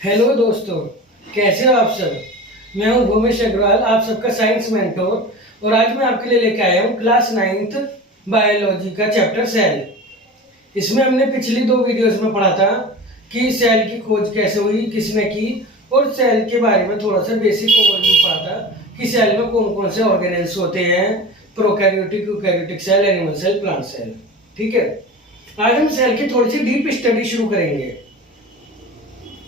Hello दोस्तों, कैसे हो आप सब। मैं हूं भूमेश अग्रवाल, आप सबका साइंस मेंटोर। और आज मैं आपके लिए लेकर आया हूं क्लास 9th बायोलॉजी का चैप्टर सेल। इसमें हमने पिछली 2 वीडियोस में पढ़ा था कि सेल की खोज कैसे हुई, किसने की, और सेल के बारे में थोड़ा सा बेसिक ओवरव्यू पढ़ा था कि सेल में कौन कौन से ऑर्गेनेल्स होते हैं, prokaryotic, eukaryotic cell, animal cell, plant cell. ठीक है, आज हम सेल की थोड़ी सी डीप स्टडी शुरू करेंगे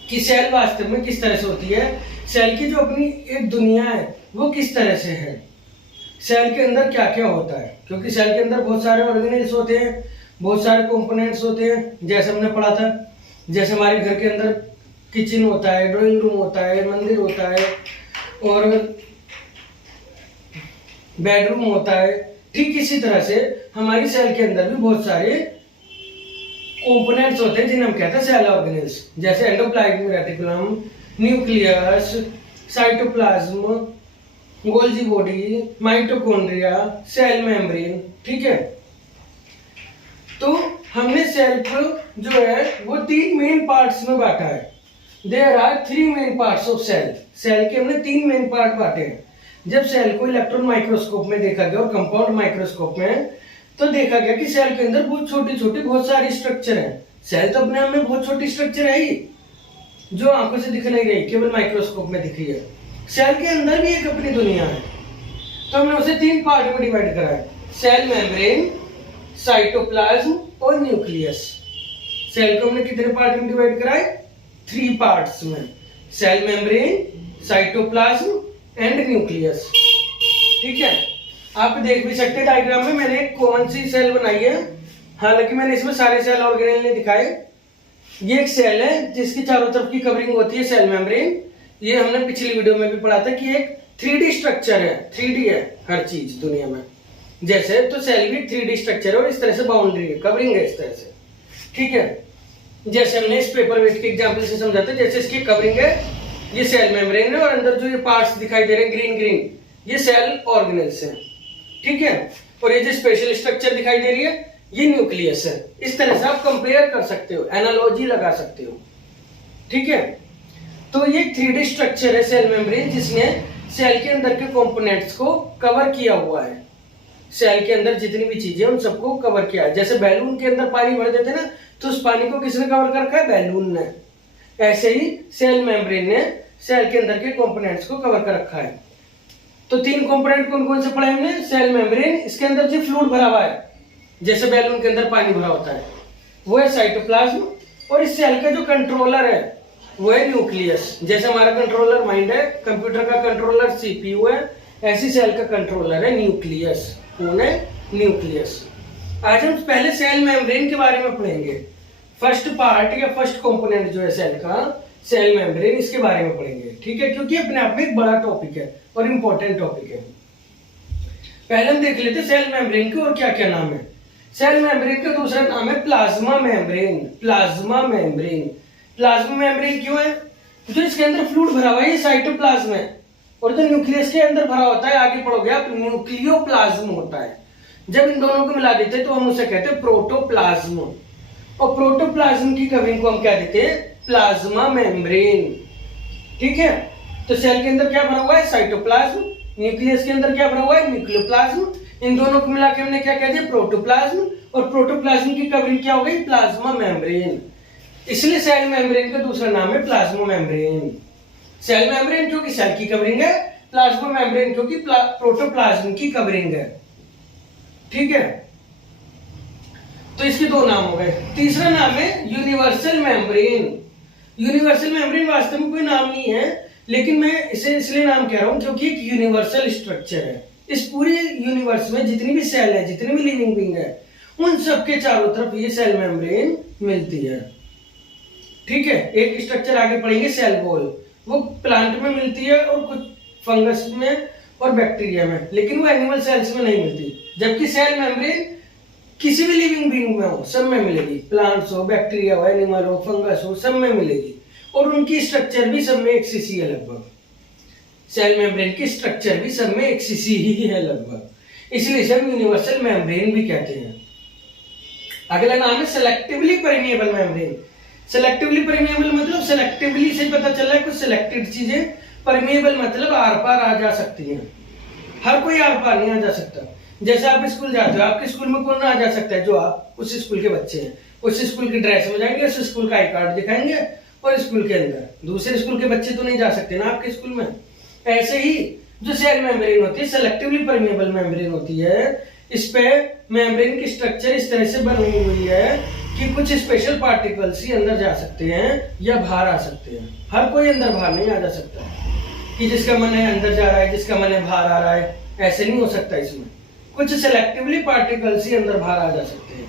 कि सेल वास्तव में किस तरह से होती है, सेल की जो अपनी एक दुनिया है वो किस तरह से है, सेल के अंदर क्या क्या होता है। क्योंकि सेल के अंदर बहुत सारे ऑर्गेनेल्स होते हैं, बहुत सारे कंपोनेंट्स होते हैं। जैसे हमने पढ़ा था, जैसे हमारे घर के अंदर किचन होता है, ड्राइंग रूम होता है, मंदिर होता है और बेडरूम होता है। ठीक इसी तरह से हमारी सेल के अंदर भी बहुत सारे कंपोनेंट्स होते हैं जिन्हें हम कहते हैं सेल ऑर्गेनेल्स। जैसे endoplasmic reticulum, nucleus, cytoplasm, Golgi body, mitochondria, cell membrane. ठीक है, तो हमने सेल को जो है वो 3 मेन पार्ट्स में बांटा है। There are 3 main parts of cell. Cell के हमने 3 मेन पार्ट बांटे हैं। जब सेल को इलेक्ट्रॉन माइक्रोस्कोप में देखा गया और कंपाउंड माइक्रोस्कोप में, तो देखा गया कि सेल के अंदर बहुत छोटी छोटी बहुत सारी स्ट्रक्चर है। सेल तो अपने आप में बहुत छोटी स्ट्रक्चर है ही, जो आंखों से दिख नहीं रही, केवल माइक्रोस्कोप में दिख रही है। सेल के अंदर भी एक अपनी दुनिया है, तो हमने उसे 3 पार्ट में डिवाइड करा है, सेल मेम्ब्रेन, साइटोप्लाज्म और न्यूक्लियस। सेल को हमने कितने पार्ट में डिवाइड करा है? 3 पार्ट्स में, cell membrane, cytoplasm and nucleus. ठीक है, आप देख भी सकते हैं डायग्राम में, मैंने एक कॉमन सी सेल बनाई है। हालांकि मैंने इसमें सारे सेल ऑर्गेनेल नहीं दिखाए। ये एक सेल है जिसकी चारों तरफ की कवरिंग होती है, सेल मेम्ब्रेन। ये हमने पिछली वीडियो में भी पढ़ा था कि एक 3D स्ट्रक्चर है, 3D है हर चीज दुनिया में। जैसे तो सेल भी 3D स्ट्रक्चर है और इस तरह से बाउंड्री है, कवरिंग है इस तरह से। ठीक है, जैसे हमने इस पेपर वेट के एग्जाम्पल से समझाते, जैसे इसकी कवरिंग है, ये सेल मेम्ब्रेन है और अंदर जो ये पार्ट्स दिखाई दे रहे हैं ग्रीन ग्रीन, ये सेल ऑर्गेनेल्स हैं। ठीक है, और ये जो स्पेशल स्ट्रक्चर दिखाई दे रही है, ये न्यूक्लियस है। इस तरह से आप कंपेयर कर सकते हो, एनालॉजी लगा सकते हो। ठीक है, तो ये 3D स्ट्रक्चर है सेल मेम्ब्रेन, जिसने सेल के अंदर के कंपोनेंट्स को कवर किया हुआ है। सेल के अंदर जितनी भी चीजें उन सबको कवर किया है। जैसे बैलून के अंदर पानी भर देते ना, तो उस पानी को किसने कवर कर रखा है? बैलून ने। ऐसे ही सेल मेम्ब्रेन ने सेल के अंदर के कंपोनेंट्स को कवर कर रखा है। तो 3 कंपोनेंट कौन कौन से पढ़े हमने? सेल मेम्ब्रेन, इसके अंदर जो फ्लूइड भरा हुआ है, जैसे बैलून के अंदर पानी भरा होता है, वो है साइटोप्लाज्म। और इस सेल का जो कंट्रोलर है वो है न्यूक्लियस। जैसे हमारा कंट्रोलर माइंड है, कंप्यूटर का कंट्रोलर सीपीयू है, ऐसी सेल का कंट्रोलर है न्यूक्लियस। कौन है? न्यूक्लियस। आज हम पहले सेल मेम्ब्रेन के बारे में पढ़ेंगे। फर्स्ट पार्ट या फर्स्ट कंपोनेंट जो है सेल का, सेल मेम्ब्रेन, इसके बारे में पढ़ेंगे। ठीक है, क्योंकि अपने आप में एक बड़ा टॉपिक है और इंपॉर्टेंट टॉपिक है। पहले हम देख लेते सेल मेम्ब्रेन के और क्या क्या नाम है। सेल मेम्ब्रेन का दूसरा नाम है plasma membrane. Plasma membrane, plasma membrane क्यों है? जो इसके अंदर फ्लूइड भरा हुआ है, ये साइटोप्लाज्म है, और जो न्यूक्लियस के अंदर भरा होता है, आगे पढ़ोगे आप, न्यूक्लियोप्लाज्म होता है। जब इन दोनों को मिला देते हैं तो हम उसे कहते हैं प्रोटोप्लाज्म। और प्रोटोप्लाज्म की कवरिंग को हम क्या देते हैं? Plasma membrane. ठीक है, तो सेल के अंदर क्या भरा हुआ है? साइटोप्लाज्म। न्यूक्लियस के अंदर क्या भरा हुआ है? न्यूक्लियोप्लाज्म। इन दोनों को मिला के हमने क्या कह दिया? प्रोटोप्लाज्म। और प्रोटोप्लाज्म की कवरिंग क्या हो गई? Plasma membrane. इसलिए सेल मेम्ब्रेन का दूसरा नाम है प्लाज्मा मेम्ब्रेन। सेल मेम्ब्रेन क्योंकि सेल की कवरिंग है, प्लाज्मा मेम्ब्रेन क्योंकि प्रोटोप्लाज्म की कवरिंग है। ठीक है, तो इसके 2 नाम हो गए। तीसरा नाम है यूनिवर्सल मेम्ब्रेन। यूनिवर्सल मेम्ब्रेन वास्तव में कोई नाम नहीं है, लेकिन मैं इसे इसलिए नाम कह रहा हूं क्योंकि एक यूनिवर्सल स्ट्रक्चर है। इस पूरे यूनिवर्स में जितनी भी सेल है, जितनी भी लिविंग बीइंग है, उन सबके चारों तरफ ये सेल मेम्ब्रेन मिलती है। ठीक है, एक स्ट्रक्चर आगे पढ़ेंगे, सेल वॉल, वो प्लांट में मिलती है और कुछ फंगस में और बैक्टीरिया में, लेकिन वो एनिमल सेल्स में नहीं मिलती। जबकि सेल मेम्ब्रेन किसी भी लिविंग बीइंग में हो, सब में मिलेगी। प्लांट्स हो, बैक्टीरिया हो, एनिमल हो, फंगस हो, सब में मिलेगी। और उनकी स्ट्रक्चर भी सब में एक सी सी है लगभग। सेल मेम्ब्रेन की स्ट्रक्चर भी सब में एक सी सी ही है लगभग, इसलिए इसे यूनिवर्सल मेम्ब्रेन भी कहते हैं। अगला नाम है selectively permeable membrane. Selectively permeable मतलब सेलेक्टिवली से पता चल रहा है कुछ सिलेक्टेड चीजें, परमेएबल मतलब आर पार आ जा सकती हैं। हर कोई आर पार नहीं आ जा सकता। जैसे आप स्कूल जाते हो, आपके स्कूल में कौन आ जा सकता है? जो आप उस स्कूल के बच्चे हैं, उस स्कूल की ड्रेस में जाएंगे, उस स्कूल का आई कार्ड दिखाएंगे और स्कूल के अंदर। दूसरे स्कूल के बच्चे तो नहीं जा सकते ना आपके स्कूल में। ऐसे ही जो सेल मेम्ब्रेन होती है, सेलेक्टिवली परमेएबल मेम्ब्रेन होती है, इस पे मेम्ब्रेन की स्ट्रक्चर इस तरह से बनी हुई है कि कुछ स्पेशल पार्टिकल्स ही अंदर जा सकते हैं या बाहर आ सकते हैं। हर कोई अंदर बाहर नहीं आ जा सकता कि जिसका मन है अंदर जा रहा है, जिसका मन है बाहर आ रहा है, ऐसे नहीं हो सकता। इसमें कुछ सेलेक्टिवली पार्टिकल्स ही अंदर बाहर आ जा सकते हैं,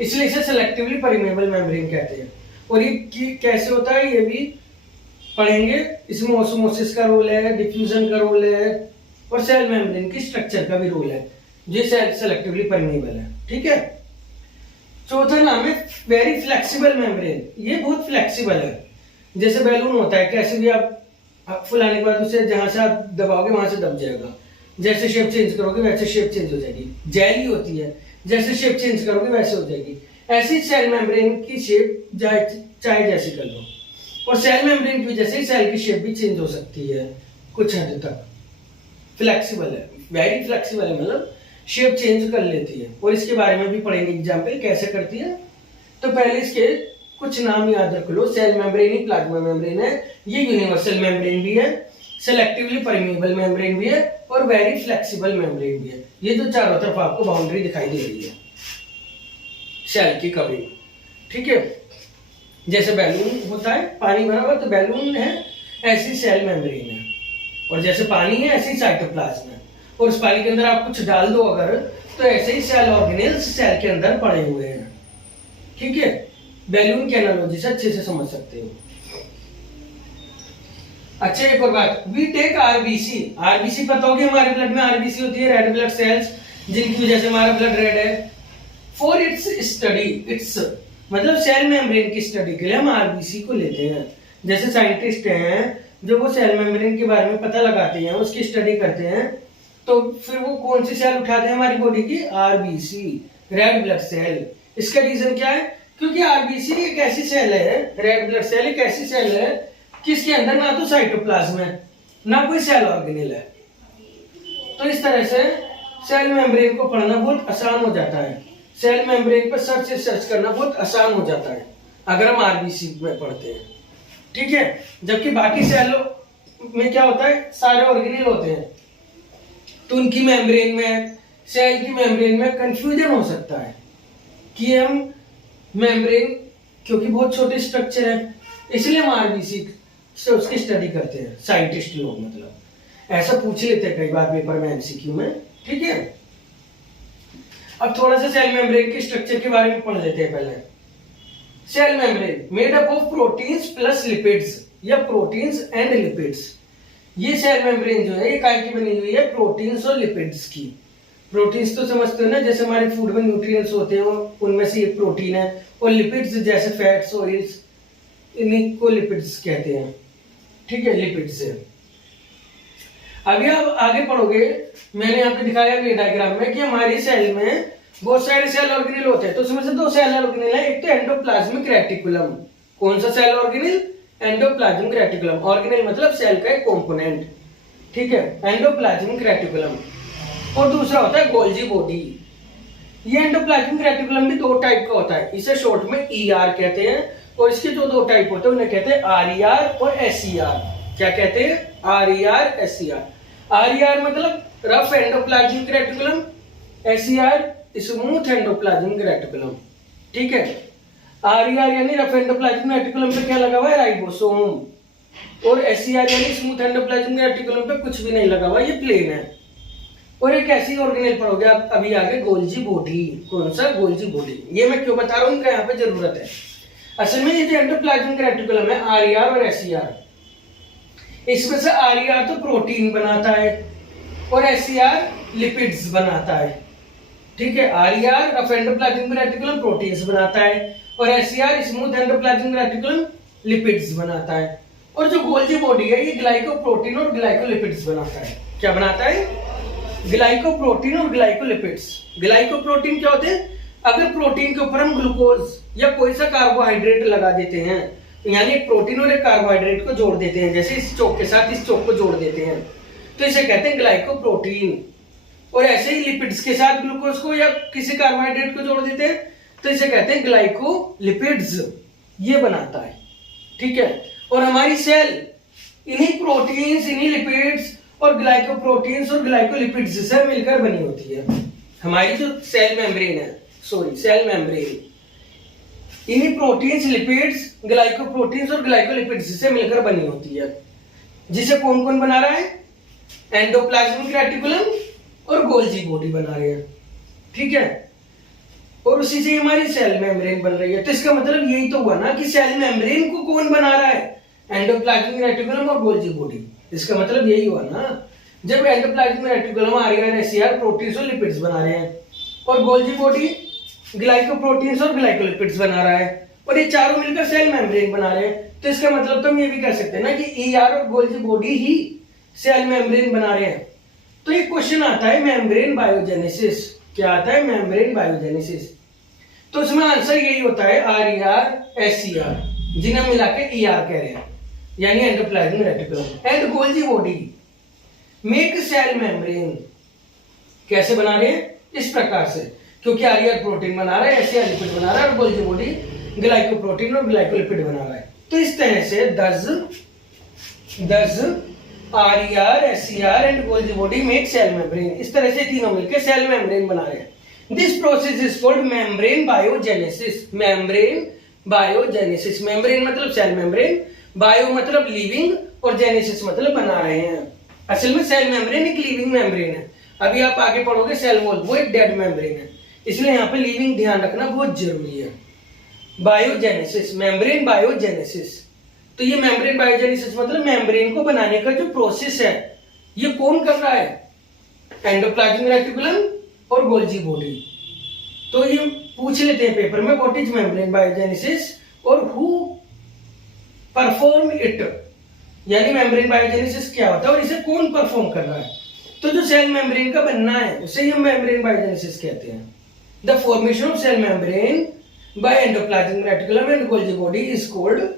इसलिए इसे सेलेक्टिवली परमेएबल मेम्ब्रेन कहते हैं। और ये कैसे होता है ये भी पढ़ेंगे। इसमें ऑस्मोसिस का रोल है, डिफ्यूजन का रोल है और सेल मेम्ब्रेन की स्ट्रक्चर का भी रोल है, जो सेलेक्टिवली परमेएबल है। ठीक है। चौथा नाम है वेरी फ्लेक्सिबल मेम्ब्रेन। ये बहुत फ्लेक्सिबल है, जैसे बैलून होता है, कैसे भी आप फुलाने के बाद उसे जहां से आप दबाओगे वहां से दब जाएगा, जैसे शेप चेंज करोगे वैसे शेप चेंज हो जाएगी। जेली होती है, जैसे शेप चेंज करोगे वैसे हो जाएगी। ऐसी सेल मेम्ब्रेन की शेप चाहे जैसी कर लो, और सेल मेम्ब्रेन की वजह से सेल की शेप भी चेंज हो सकती है कुछ हद तक। फ्लेक्सिबल है, वेरी फ्लेक्सिबल है, मतलब शेप चेंज कर लेती है। और इसके बारे में भी पढ़ेंगे एग्जाम्पल कैसे करती है। तो पहले इसके कुछ नाम याद रख लो। सेल मेम्ब्रेन ही प्लाज्मा मेम्ब्रेन है, ये यूनिवर्सल मेम्ब्रेन भी है, सेलेक्टिवली परमेएबल मेम्ब्रेन भी है और वेरी फ्लेक्सिबल मेम्ब्रेन भी है। ये जो चारों तरफ आपको बाउंड्री दिखाई दे रही है सेल की कवरिंग। ठीक है। जैसे बैलून होता है पानी भरा हुआ, तो बैलून है, ऐसी सेल मेम्ब्रेन है। और जैसे पानी है ऐसी साइटोप्लाज्म है। और उस पानी के अंदर आप कुछ डाल दो अगर, तो ऐसे ही सेल ऑर्गेनेल्स सेल के अंदर पड़े हुए हैं। ठीक है। बैलून की एनालॉजी से अच्छे से समझ सकते हो। अच्छा, एक और बात, वी टेक आरबीसी। आरबीसी पता होगी, हमारे ब्लड में आरबीसी होती है, रेड ब्लड सेल्स, जिनकी वजह से हमारा ब्लड रेड है। फॉर इट्स स्टडी, इट्स मतलब सेल मेम्ब्रेन की स्टडी के लिए हम आरबीसी को लेते हैं। जैसे साइंटिस्ट हैं जो वो सेल मेम्ब्रेन के बारे में पता लगाते हैं, उसकी स्टडी करते हैं, तो फिर वो कौन सी सेल उठाते हैं हमारी बॉडी की? RBC, red blood cell. इसका रीजन क्या है? क्योंकि आरबीसी एक ऐसी सेल है, रेड ब्लड सेल एक ऐसी सेल है कि इसके अंदर ना तो साइटोप्लाज्म है ना कोई सेल ऑर्गेनेल है। तो इस तरह से सेल मेम्ब्रेन को पढ़ना बहुत आसान हो जाता है। सेल मेम्ब्रेन पर सर्च करना बहुत आसान हो जाता है अगर हम आरबीसी में पढ़ते हैं। ठीक है। जबकि बाकी सेलों में क्या होता है, सारे ऑर्गेनेल होते हैं, तो उनकी मेम्ब्रेन में, सेल की मेम्ब्रेन में कंफ्यूजन हो सकता है कि हम मेम्ब्रेन, क्योंकि बहुत छोटे स्ट्रक्चर है, इसलिए हम आरबीसी से उसकी स्टडी करते हैं साइंटिस्ट लोग। मतलब ऐसा पूछ लेते हैं कई बार पेपर में, एमसीक्यू में। ठीक है। अब थोड़ा सा सेल मेम्ब्रेन के स्ट्रक्चर के बारे में पढ़ लेते हैं पहले। Cell membrane made up of proteins plus lipids, या प्रोटीन्स एंड लिपिड्स। ये सेल मेम्ब्रेन जो है ये काय की बनी हुई है? प्रोटीन्स और लिपिड्स की। प्रोटीन्स तो समझते हो ना, जैसे हमारे फूड में न्यूट्रिएंट्स होते हैं, उनमें से एक प्रोटीन है। और लिपिड्स जैसे फैट्स, ऑयल्स, इन्हीं को लिपिड्स कहते हैं। ठीक है, लिपिड्स है। अभी आप आगे पढ़ोगे, मैंने यहाँ पे दिखाया ये डायग्राम में कि हमारी सेल में बहुत सारे सेल ऑर्गेनेल होते हैं, तो उसमें से दो सेल ऑर्गेनेल है। एक तो एंडोप्लाज्मिक रेटिकुलम। कौन सा cell organelle? Endoplasmic reticulum. Organelle मतलब सेल का एक कंपोनेंट। ठीक है, एंडोप्लाज्मिक रेटिकुलम। और दूसरा होता है गोल्जी बॉडी। ये एंडोप्लाज्मिक रेटिकुलम भी दो टाइप का होता है, इसे शॉर्ट में ईआर कहते हैं। और इसके जो दो टाइप होते हैं उन्हें कहते हैं आरईआर और एसईआर। क्या कहते हैं? RER, SER. आरईआर मतलब rough endoplasmic reticulum, SER smooth endoplasmic reticulum. ठीक है। आरईआर यानी रफ एंडोप्लाज्मिक रेटिकुलम पे क्या लगा हुआ है? राइबोसोम। और एसईआर यानी स्मूथ एंडोप्लाज्मिक रेटिकुलम पे कुछ भी नहीं लगा हुआ, ये प्लेन है। और एक ऐसी ऑर्गेनेल पढ़ोगे आप अभी आगे, गोल्जी बॉडी। कौन सा? Golgi body. ये मैं क्यों बता रहा हूँ, इनका यहाँ पे जरूरत है। असल में ये जो एंडोप्लाज्मिक रेटिकुलम है, आरईआर और एसईआर, इसमें से आरईआर तो प्रोटीन बनाता है और एसईआर लिपिड्स बनाता है। ठीक है। RER rough endoplasmic reticulum proteins बनाता है और SER smooth endoplasmic reticulum lipids बनाता है। और जो गोल्जी बॉडी है ये ग्लाइकोप्रोटीन और ग्लाइकोलिपिड्स बनाता है। क्या बनाता है? ग्लाइकोप्रोटीन और ग्लाइकोलिपिड्स। ग्लाइकोप्रोटीन क्या होते हैं? अगर प्रोटीन के ऊपर हम ग्लूकोज या कोई सा कार्बोहाइड्रेट लगा देते हैं, यानी एक प्रोटीन और एक कार्बोहाइड्रेट को जोड़ देते हैं, जैसे इस चौक के साथ इस चौक को जोड़ देते हैं, तो इसे कहते हैं ग्लाइकोप्रोटीन। और ऐसे ही लिपिड्स के साथ ग्लूकोज को या किसी कार्बोहाइड्रेट को जोड़ देते हैं तो इसे कहते हैं ग्लाइकोलिपिड्स। ये बनाता है, ठीक है। और हमारी सेल इन्हीं प्रोटीन्स, इन्हीं लिपिड्स और ग्लाइकोप्रोटीन्स और ग्लाइकोलिपिड्स से मिलकर बनी होती है। हमारी जो सेल मेम्ब्रेन है, सेल मेम्ब्रेन इन्हीं प्रोटीन्स, लिपिड्स, ग्लाइकोप्रोटीन्स और ग्लाइकोलिपिड्स से मिलकर बनी होती है। जिसे कौन कौन बना रहा है? एंडोप्लाज्मिक रेटिकुलम और गोल्जी बॉडी बना रहे हैं, ठीक है। और उसी से हमारी सेल मेम्ब्रेन बन रही है। तो इसका मतलब यही तो हुआ ना कि सेल मेम्ब्रेन को कौन बना रहा है? एंडोप्लाज्मिक रेटिकुलम और गोल्जी बॉडी। इसका मतलब यही हुआ ना, जब endoplasmic reticulum RER SER proteins और लिपिड्स बना रहे हैं और गोल्जी बॉडी ग्लाइकोप्रोटीन्स और ग्लाइकोलिपिड्स बना रहा है और ये चारों मिलकर सेल मेम्ब्रेन बना रहे हैं। तो इसका मतलब तो हम ये भी कह सकते हैं ना कि ईआर और गोल्जी बॉडी ही सेल मेम्ब्रेन बना रहे हैं। तो एक क्वेश्चन आता है मेम्ब्रेन बायोजेनेसिस। क्या आता है? Membrane biogenesis. तो इसमें आंसर यही होता है आरईआर एसईआर, जिन्हें मिला के ईआर कह रहे हैं, यानी endoplasmic reticulum and Golgi body make cell membrane. कैसे बना रहे हैं? इस प्रकार से, क्योंकि आरईआर प्रोटीन बना रहा है, एसईआर लिपिड बना रहा है और गोल्जी बॉडी ग्लाइकोप्रोटीन और ग्लाइकोलिपिड बना रहा है। तो इस तरह से 10 RER SER and Golgi body make cell membrane. इस तरह से तीनों मिलकर सेल मेम्ब्रेन बना रहे हैं। This process is called membrane biogenesis. Membrane biogenesis, membrane मतलब सेल मेम्ब्रेन, बायो मतलब लिविंग और जेनेसिस मतलब बना रहे हैं। असल में सेल मेम्ब्रेन एक लिविंग मेम्ब्रेन है। अभी आप आगे पढ़ोगे सेल वॉल, वो एक डेड मेम्ब्रेन है, इसलिए यहाँ पे लिविंग ध्यान रखना बहुत जरूरी है। Biogenesis, membrane biogenesis. तो ये मेम्ब्रेन बायोजेनेसिस मतलब मेम्ब्रेन को बनाने का जो प्रोसेस है, ये कौन कर रहा है? एंडोप्लाज्मिक रेटिकुलम और गोल्जी बॉडी। तो ये पूछ लेते हैं पेपर में, व्हाट इज मेम्ब्रेन बायोजेनेसिस और हु परफॉर्म इट, यानी मेम्ब्रेन बायोजेनेसिस क्या होता है और इसे कौन परफॉर्म कर रहा है। तो जो सेल मेम्ब्रेन का बनना है उसे हम मेम्ब्रेन बायोजेनेसिस कहते हैं। The formation of cell membrane by endoplasmic reticulum and Golgi body is called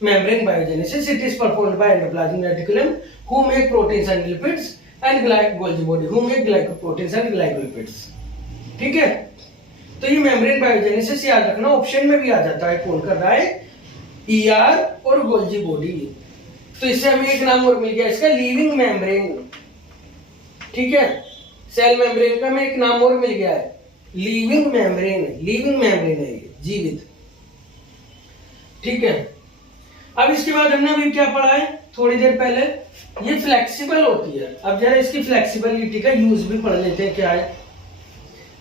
membrane biogenesis. It is performed by endoplasmic reticulum who make proteins and lipids and Golgi body who make glycoproteins and glycolipids. ठीक है। तो ये membrane biogenesis याद रखना, option में भी आ जाता है कौन कर रहा है, ईआर और गोल्जी बॉडी। तो इससे हमें एक नाम और मिल गया इसका, लिविंग मेम्ब्रेन। ठीक है, सेल मेम्ब्रेन का हमें एक नाम और मिल गया है, लिविंग मेम्ब्रेन। लिविंग मेम्ब्रेन है ये, जीवित। ठीक है, अब इसके बाद हमने अभी क्या पढ़ा है थोड़ी देर पहले, ये फ्लेक्सिबल होती है। अब जरा इसकी फ्लेक्सिबिलिटी का यूज भी पढ़ लेते हैं क्या है।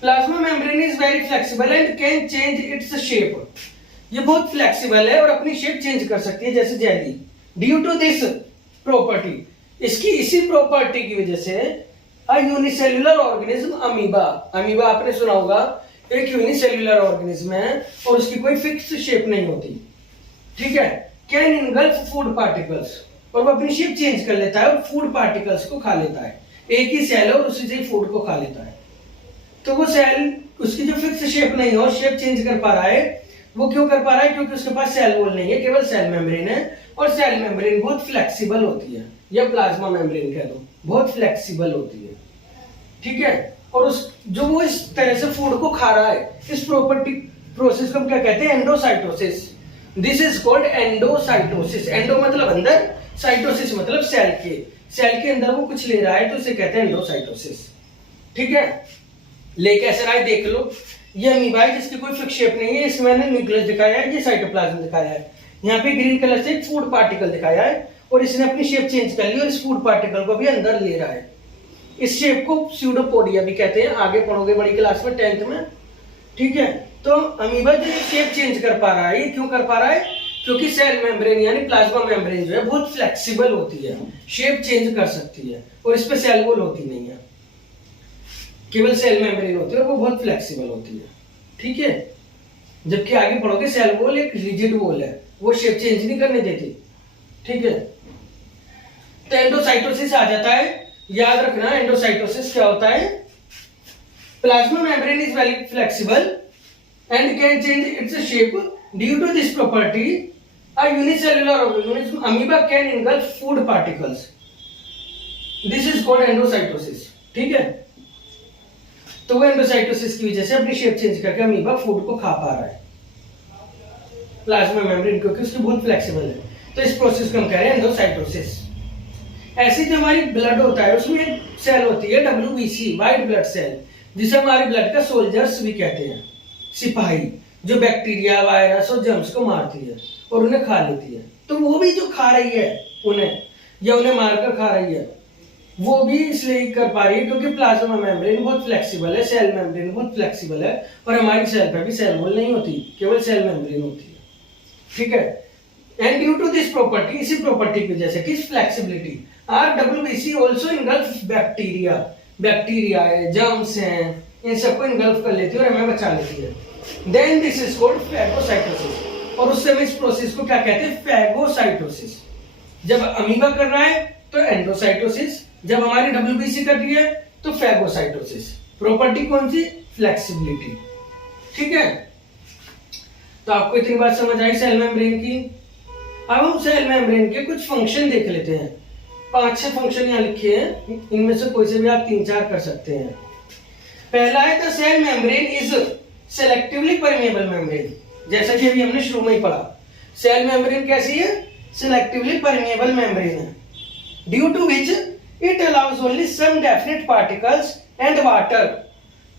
Plasma membrane is very flexible and can change its shape. ये बहुत फ्लेक्सिबल है और अपनी शेप चेंज कर सकती है जैसे jelly. Due to this property, इसकी इसी प्रॉपर्टी की वजह से a unicellular organism amoeba, amoeba आपने सुना होगा, एक यूनिसेल्युलर ऑर्गेनिज्म है और उसकी कोई फिक्स शेप नहीं होती। ठीक है, कैन इनगल्फ फूड पार्टिकल्स, और वो अपनी शेप चेंज कर लेता है और फूड पार्टिकल्स को खा लेता है। एक ही सेल है और उसी से फूड को खा लेता है। तो वो सेल, उसकी जो फिक्स शेप नहीं हो, शेप चेंज कर पा रहा है, वो क्यों कर पा रहा है? क्योंकि उसके पास सेल वॉल नहीं है, केवल सेल मेम्ब्रेन है। और सेल मेम्ब्रेन बहुत फ्लेक्सिबल होती है, या प्लाज्मा मेम्ब्रेन कह दो, बहुत फ्लेक्सिबल होती है। ठीक है, और उस जो वो इस तरह से फूड को खा रहा है, इस प्रॉपर्टी प्रोसेस को हम क्या कहते हैं? Endocytosis. This is called endocytosis. Endo मतलब अंदर, साइटोसिस मतलब सेल के अंदर वो कुछ ले रहा है, तो इसे कहते हैं एंडोसाइटोसिस। ठीक है, ले कैसे रहा है देख लो। ये अमीबा है जिसकी कोई फिक्स शेप नहीं है, इसमें मैंने न्यूक्लियस दिखाया है, ये साइटोप्लाज्म दिखाया है। यहाँ पे ग्रीन कलर से फूड पार्टिकल दिखाया है और इसने अपनी शेप चेंज कर ली और इस फूड पार्टिकल को भी अंदर ले रहा है। इस शेप को स्यूडोपोडिया भी कहते हैं, आगे पढ़ोगे बड़ी क्लास में 10th में। ठीक है, तो अमीबा जो शेप चेंज कर पा रहा है, ये क्यों कर पा रहा है? क्योंकि सेल मेम्ब्रेन यानी प्लाज्मा मेम्ब्रेन जो है बहुत फ्लेक्सिबल होती है, शेप चेंज कर सकती है और इस पे सेल वॉल होती नहीं है, केवल सेल मेम्ब्रेन होती है और वो बहुत फ्लेक्सिबल होती है। ठीक है, जबकि आगे पढ़ोगे सेल वॉल एक रिजिड वॉल है, वो शेप चेंज नहीं करने देती। ठीक है, तो एंडोसाइटोसिस आ जाता है। याद रखना एंडोसाइटोसिस क्या होता है। Plasma membrane is very flexible and can change its shape. Due to this property, a unicellular organism amoeba can engulf food particles. This is called endocytosis. ठीक है, तो वो एंडोसाइटोसिस की वजह से अपनी शेप चेंज करके अमीबा फूड को खा पा रहा है, प्लाज्मा मेम्ब्रेन, क्योंकि उसकी बहुत फ्लेक्सिबल है, तो इस प्रोसेस को हम कह रहे हैं एंडोसाइटोसिस। ऐसी जो हमारी ब्लड होता है उसमें एक सेल होती है WBC, व्हाइट ब्लड सेल, जिसे हमारे ब्लड का सोल्जर्स भी कहते हैं, सिपाही, जो बैक्टीरिया, वायरस और जर्म्स को मारती है और उन्हें खा लेती है। तो वो भी जो खा रही है उन्हें, या उन्हें मारकर खा रही है, वो भी इसलिए कर पा रही है क्योंकि प्लाज्मा मेम्ब्रेन बहुत फ्लेक्सिबल है, सेल मेम्ब्रेन बहुत फ्लेक्सिबल है, और हमारी सेल पर भी सेल वॉल नहीं होती, केवल सेल मेम्ब्रेन होती है। ठीक है, and due to this property, इसी प्रॉपर्टी की वजह से, किस flexibility, RWBC also engulf bacteria, bacteria है, जर्म्स हैं, इन सबको इनगल्फ कर लेती है और हमें बचा लेती है। Then this is called phagocytosis, और उस समय इस प्रोसेस को क्या कहते हैं, फैगोसाइटोसिस। जब अमीबा कर रहा है तो एंडोसाइटोसिस, जब हमारी WBC कर रही है तो फैगोसाइटोसिस। प्रॉपर्टी कौन सी, फ्लेक्सिबिलिटी। ठीक है, तो आपको इतनी बात समझ आई सेल मेम्ब्रेन की। अब हम सेल मेम्ब्रेन के कुछ फंक्शन देख लेते हैं। 5-6 फंक्शन यहाँ लिखे हैं, इनमें से कोई से भी आप 3-4 कर सकते हैं। पहला है the cell membrane is selectively permeable membrane, जैसा कि अभी हमने शुरू में ही पढ़ा। सेल मेम्ब्रेन कैसी है, सिलेक्टिवली परमेबल मेम्ब्रेन है, due to which it allows only some definite particles and water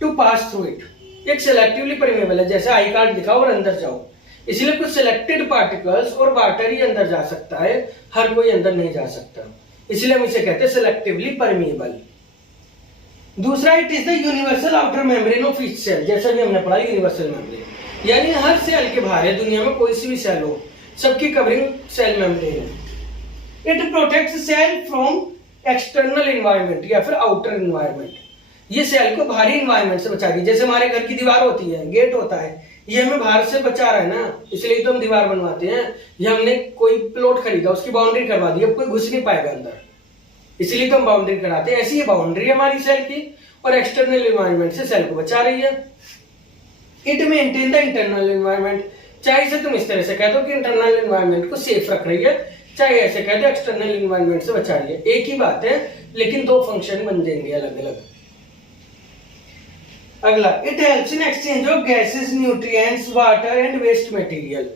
to pass through it. एक सिलेक्टिवली परमेबल है, जैसे आई कार्ड दिखाओ और अंदर जाओ, इसलिए कुछ सिलेक्टेड पार्टिकल्स और वाटर ही अंदर जा सकता है, हर कोई अंदर नहीं जा सकता, इसलिए हम इसे कहते हैं सिलेक्टिवली परमेबल। दूसरा, it is the universal outer membrane of each cell, जैसा भी हमने पढ़ा यूनिवर्सल मेम्ब्रेन, यानी हर सेल के बाहर है, दुनिया में कोई सी भी सेल हो, सबकी कवरिंग सेल मेम्ब्रेन है। It protects cell from external environment या फिर आउटर एनवायरनमेंट, ये सेल को बाहरी एनवायरनमेंट से बचा रही है। जैसे हमारे घर की दीवार होती है, गेट होता है, ये हमें बाहर से बचा रहा है ना, इसलिए तो हम दीवार बनवाते हैं। या हमने कोई प्लॉट खरीदा, उसकी बाउंड्री करवा दी, अब कोई घुस नहीं पाएगा अंदर, इसलिए तो हम बाउंड्री कराते हैं। ऐसी ये बाउंड्री है हमारी सेल की, और एक्सटर्नल एनवायरनमेंट से सेल को बचा रही है। It maintain the internal environment, चाहे इसे तुम इस तरह से कह दो कि इंटरनल एनवायरनमेंट को सेफ रख रही है, चाहे ऐसे कह दो एक्सटर्नल एनवायरनमेंट से बचा रही है, एक ही बात है, लेकिन 2 फंक्शन बन जाएंगे अलग अलग। अगला, it helps in exchange of gases, nutrients, water and waste material.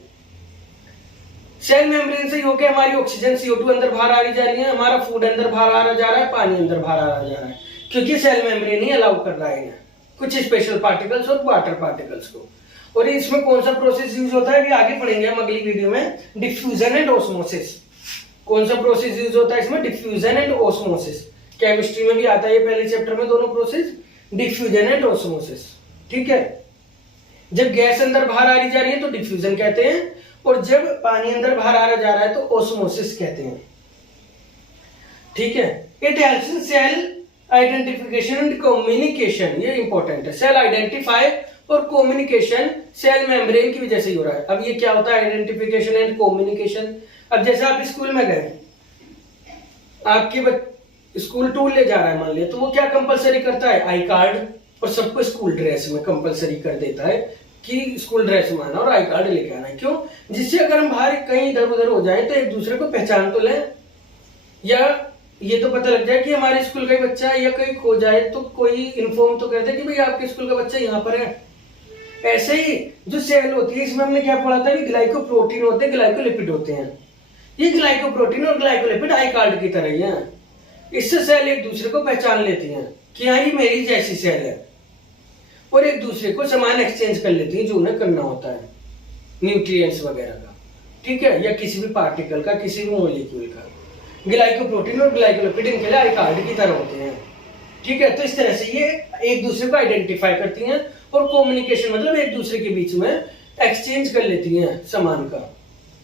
Cell membrane से होकर हमारी ऑक्सीजन CO2 अंदर बाहर आ रही जा रही है, हमारा फूड अंदर बाहर आ जा रहा है, पानी अंदर बाहर आ जा रहा है, क्योंकि सेल मेम्ब्रेन ही अलाउ कर रहा है कुछ स्पेशल पार्टिकल्स और वाटर पार्टिकल्स को। और इसमें कौन सा प्रोसेस यूज होता है, भी आगे पढ़ेंगे हम अगली वीडियो में, डिफ्यूजन एंड ऑस्मोसिस। कौन सा प्रोसेस यूज होता है इसमें, डिफ्यूजन एंड ऑस्मोसिस। केमिस्ट्री में भी आता है ये पहले चैप्टर में, दोनों प्रोसेस, डिफ्यूजन एंड ऑस्मोसिस। ठीक है, जब गैस अंदर बाहर आ रही जा रही है तो डिफ्यूजन कहते हैं, और जब पानी अंदर बाहर आ जा रहा है तो ऑस्मोसिस कहते हैं। ठीक है, it helps in cell identification and communication, ये इंपॉर्टेंट है। सेल आइडेंटिफाई और कम्युनिकेशन सेल मेम्ब्रेन की वजह से ही हो रहा है। अब ये क्या होता है, आइडेंटिफिकेशन एंड कम्युनिकेशन। अब जैसे आप स्कूल में गए, आपके स्कूल टूर ले जा रहा है मान लिया, तो वो क्या कंपलसरी करता है, आई कार्ड, और सबको स्कूल ड्रेस में कंपलसरी कर देता है कि स्कूल ड्रेस में आना और आई कार्ड लेके आना है। क्यों, जिससे अगर हम बाहर कहीं इधर उधर हो जाए तो एक दूसरे को पहचान तो लें, या ये तो पता लग जाए कि हमारे स्कूल का ही बच्चा है, या कहीं खो जाए तो कोई इन्फॉर्म तो करते कि भाई आपके स्कूल का बच्चा यहाँ पर है। ऐसे ही जो सेल होती है, इसमें हमने क्या पढ़ा था, ग्लाइकोप्रोटीन होते हैं, ग्लाइकोलिपिड होते हैं। ये ग्लाइकोप्रोटीन और ग्लाइकोलिपिड आई कार्ड की तरह ही है, इससे सेल एक दूसरे को पहचान लेती हैं कि हाँ ये मेरी जैसी सेल है, और एक दूसरे को सामान एक्सचेंज कर लेती है जो उन्हें करना होता है, न्यूट्रिएंट्स वगैरह का। ठीक है, या किसी भी पार्टिकल का, किसी भी मॉलिक्यूल का। ग्लाइकोप्रोटीन और ग्लाइकोलिपिड इनके लिए आई कार्ड की तरह होते हैं। ठीक है, तो इस तरह से ये एक दूसरे को आइडेंटिफाई करती हैं, और कम्युनिकेशन मतलब एक दूसरे के बीच में एक्सचेंज कर लेती हैं सामान का,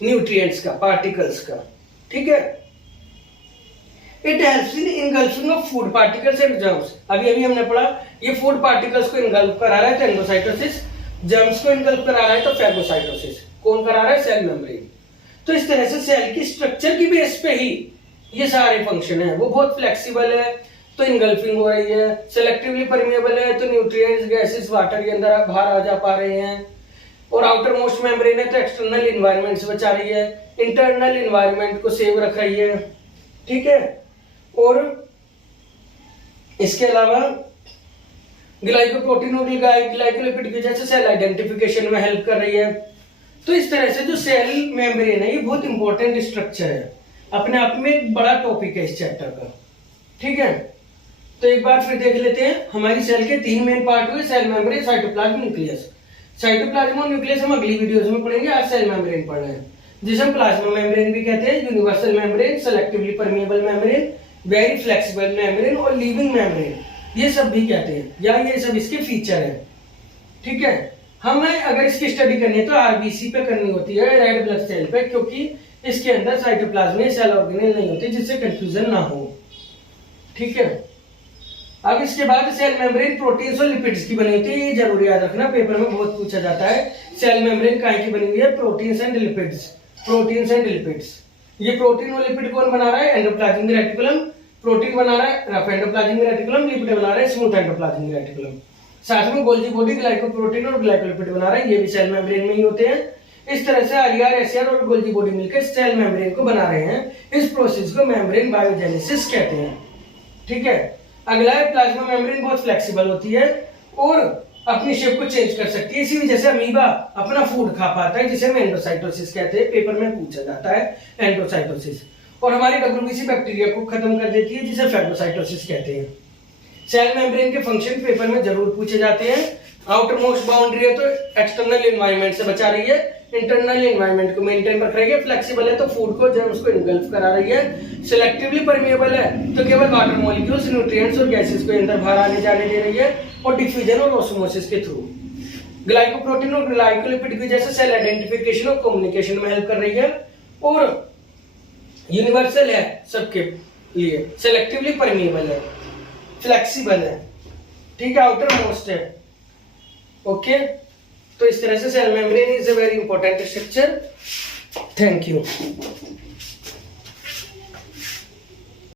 न्यूट्रिएंट्स का, पार्टिकल्स का। ठीक है, it helps in engulfing of food particles and germs. अभी हमने पढ़ा, ये फूड पार्टिकल्स को इनगल्फ करा रहा है तो एंडोसाइटोसिस, जर्म्स को इनगल्फ करा रहा है तो फैगोसाइटोसिस। कौन करा रहा है, सेल मेम्ब्रेन। तो इस तरह से सेल की स्ट्रक्चर की बेस पे ही ये सारे फंक्शन है। वो बहुत फ्लेक्सिबल है तो इनगल्फिंग हो रही है, सेलेक्टिवली परमेबल है तो न्यूट्रिएंट्स, गैसेस, वाटर के अंदर बाहर आ जा पा रहे हैं, और आउटर मोस्ट मेम्ब्रेन है तो एक्सटर्नल इन्वायरमेंट से बचा रही है, इंटरनल इन्वायरमेंट को सेव रख रही है, ठीक है। और इसके अलावा ग्लाइकोप्रोटीन और ग्लाइकोलिपिड की जैसे सेल आइडेंटिफिकेशन में हेल्प कर रही है। तो इस तरह से जो सेल मेम्ब्रेन है ये बहुत इंपॉर्टेंट स्ट्रक्चर है, अपने आप में एक बड़ा टॉपिक है इस चैप्टर का, ठीक है। तो एक बार फिर देख लेते हैं, हमारी सेल के 3 मेन पार्ट हुए, cell membrane, cytoplasm, nucleus. Cytoplasm और न्यूक्लियस हम अगली वीडियोस में पढ़ेंगे, आज सेल मेम्ब्रेन पढ़ रहे हैं, जिसे हम प्लाज्मा मेम्ब्रेन भी कहते हैं, universal membrane, selectively permeable membrane, very flexible membrane और लिविंग मेम्ब्रेन, ये सब भी कहते हैं, या ये सब इसके फीचर हैं, ठीक है। हमें अगर इसकी स्टडी करनी है तो आरबीसी पे करनी होती है, रेड ब्लड सेल पे, क्योंकि इसके अंदर साइटोप्लाज्म या सेल ऑर्गेनेल नहीं होते, जिससे कंफ्यूजन ना हो, ठीक है। अब इसके बाद सेल मेम्ब्रेन प्रोटीन्स और लिपिड्स की बनी होती है, ये जरूर याद रखना, पेपर में बहुत पूछा जाता है। सेल मेम्ब्रेन काहे की बनी हुई है? Proteins and lipids, proteins and lipids. ये प्रोटीन और लिपिड कौन बना रहा है? Endoplasmic reticulum. प्रोटीन बना रहा है रफ एंडोप्लाज्मिक रेटिकुलम, लिपिड बना रहा है स्मूथ एंडोप्लाज्मिक रेटिकुलम। साथ में गोल्जी बॉडी ग्लाइकोप्रोटीन और ग्लाइकोलिपिड बना रहा है, ये भी सेल मेम्ब्रेन में ही होते हैं। इस तरह से आरईआर, एसईआर और गोल्जी बॉडी मिलकर सेल मेम्ब्रेन को बना रहे हैं। इस प्रोसेस को मेम्ब्रेन बायोजेनेसिस कहते हैं, ठीक है। अगला है प्लाज्मा मेम्ब्रेन, बहुत फ्लेक्सिबल होती है और अपनी शेप को चेंज कर सकती है, इसी वजह से अमीबा अपना फूड खा पाता है, जिसे हम एंडोसाइटोसिस कहते हैं, पेपर में पूछा जाता है एंडोसाइटोसिस। और हमारी डब्ल्यूबीसी बैक्टीरिया को खत्म कर देती है, जिसे फैगोसाइटोसिस कहते हैं। सेल मेम्ब्रेन के फंक्शन पेपर में जरूर पूछे जाते हैं। आउटर मोस्ट बाउंड्री है तो एक्सटर्नल एनवायरनमेंट से बचा रही है, इंटरनल एनवायरनमेंट को मेंटेन रख रही है, फ्लेक्सिबल है तो फूड को जर्म्स को इनगल्फ करा रही है, सिलेक्टिवली परमिएबल है तो केवल वाटर मॉलिक्यूल्स, न्यूट्रिएंट्स और गैसेस को अंदर बाहर आने जाने दे रही है, और डिफ्यूजन और ऑस्मोसिस के थ्रू। ग्लाइकोप्रोटीन और ग्लाइकोलिपिड की जैसे सेल आइडेंटिफिकेशन और कम्युनिकेशन में हेल्प कर रही है, और यूनिवर्सल है सबके लिए, सेलेक्टिवली परमिएबल है, फ्लेक्सिबल है, ठीक है, आउटर मोस्ट है, ओके। तो इस तरह से cell membrane is a very important structure. Thank you.